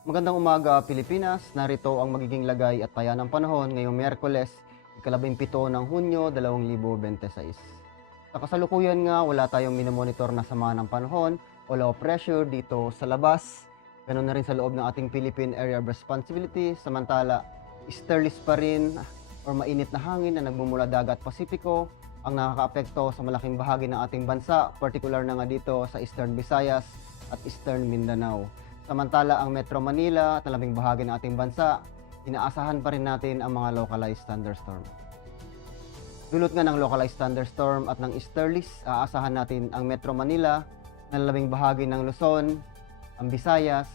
Magandang umaga, Pilipinas. Narito ang magiging lagay at taya ng panahon ngayong Miyerkules, ika-17 ng Hunyo, 2026. Sa kasalukuyan nga, wala tayong minomonitor na sama ng panahon o low pressure dito sa labas. Ganun na rin sa loob ng ating Philippine Area of Responsibility. Samantala, easterlies pa rin or mainit na hangin na nagmumula dagat Pasipiko ang nakakaapekto sa malaking bahagi ng ating bansa, particular na nga dito sa Eastern Visayas at Eastern Mindanao. Samantala, ang Metro Manila at labing bahagi ng ating bansa, inaasahan pa rin natin ang mga localized thunderstorm. Dulot nga ng localized thunderstorm at ng easterlies, aasahan natin ang Metro Manila na labing bahagi ng Luzon, ang Visayas.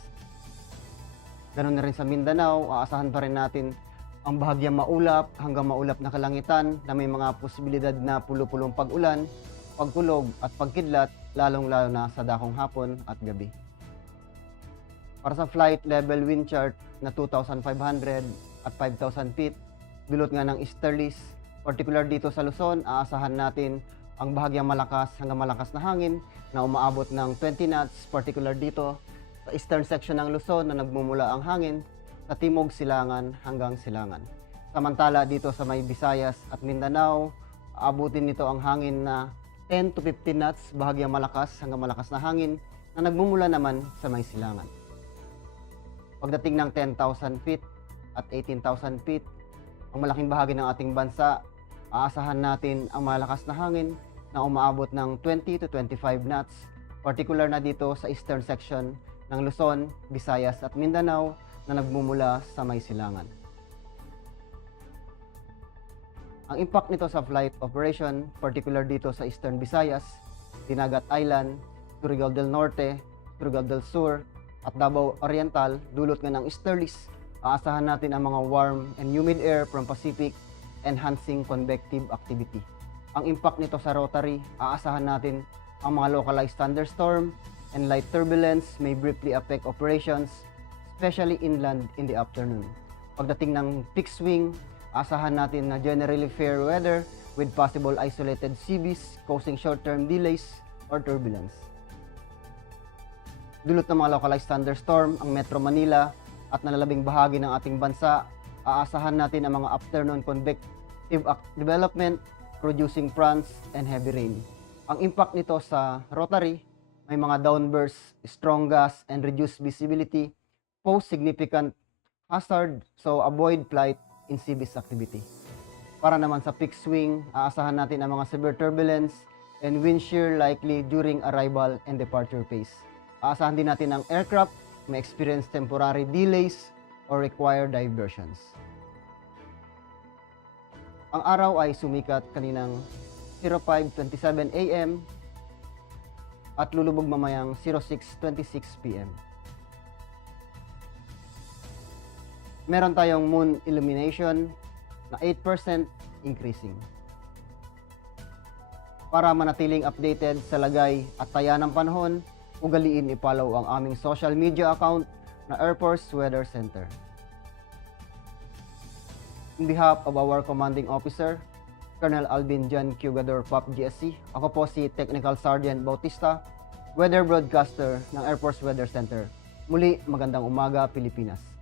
Ganoon na rin sa Mindanao, aasahan pa rin natin ang bahagyang maulap hanggang maulap na kalangitan na may mga posibilidad na pulo-pulong pag-ulan, pagkulog at pagkidlat, lalong-lalo na sa dakong hapon at gabi. Para sa flight level wind chart na 2,500 at 5,000 feet, dulot nga ng easterlies, particular dito sa Luzon, aasahan natin ang bahagyang malakas hanggang malakas na hangin na umaabot ng 20 knots, particular dito sa eastern section ng Luzon na nagmumula ang hangin sa timog silangan hanggang silangan. Samantala dito sa may Visayas at Mindanao, aabutin nito ang hangin na 10 to 15 knots, bahagyang malakas hanggang malakas na hangin na nagmumula naman sa may silangan. Pagdating ng 10,000 feet at 18,000 feet, ang malaking bahagi ng ating bansa, aasahan natin ang malakas na hangin na umaabot ng 20 to 25 knots, particular na dito sa eastern section ng Luzon, Visayas at Mindanao na nagmumula sa may silangan. Ang impact nito sa flight operation, particular dito sa Eastern Visayas, Dinagat Island, Surigao del Norte, Surigao del Sur, at Davao Oriental, dulot nga ng easterlies, aasahan natin ang mga warm and humid air from Pacific enhancing convective activity. Ang impact nito sa rotary, aasahan natin ang mga localized thunderstorm and light turbulence may briefly affect operations, especially inland in the afternoon. Pagdating ng peak swing, asahan natin na generally fair weather with possible isolated seas causing short-term delays or turbulence. Dulot ng mga localized thunderstorm, ang Metro Manila at nalalabing bahagi ng ating bansa, aasahan natin ang mga afternoon convective development producing fronts and heavy rain. Ang impact nito sa rotary, may mga downbursts, strong gusts, and reduced visibility pose significant hazard, so avoid flight in sea based activity. Para naman sa peak swing, aasahan natin ang mga severe turbulence and wind shear likely during arrival and departure phase. Aasahan din natin ang aircraft may experience temporary delays or require diversions. Ang araw ay sumikat kaninang 05:27 AM at lulubog mamayang 06:26 PM. Meron tayong moon illumination na 8% increasing. Para manatiling updated sa lagay at taya ng panahon, ugaliin i-follow ang aming social media account na Air Force Weather Center. On behalf of our Commanding Officer, Colonel Alvin John Cugador, POP GSC, ako po si Technical Sergeant Bautista, Weather Broadcaster ng Air Force Weather Center. Muli, magandang umaga, Pilipinas.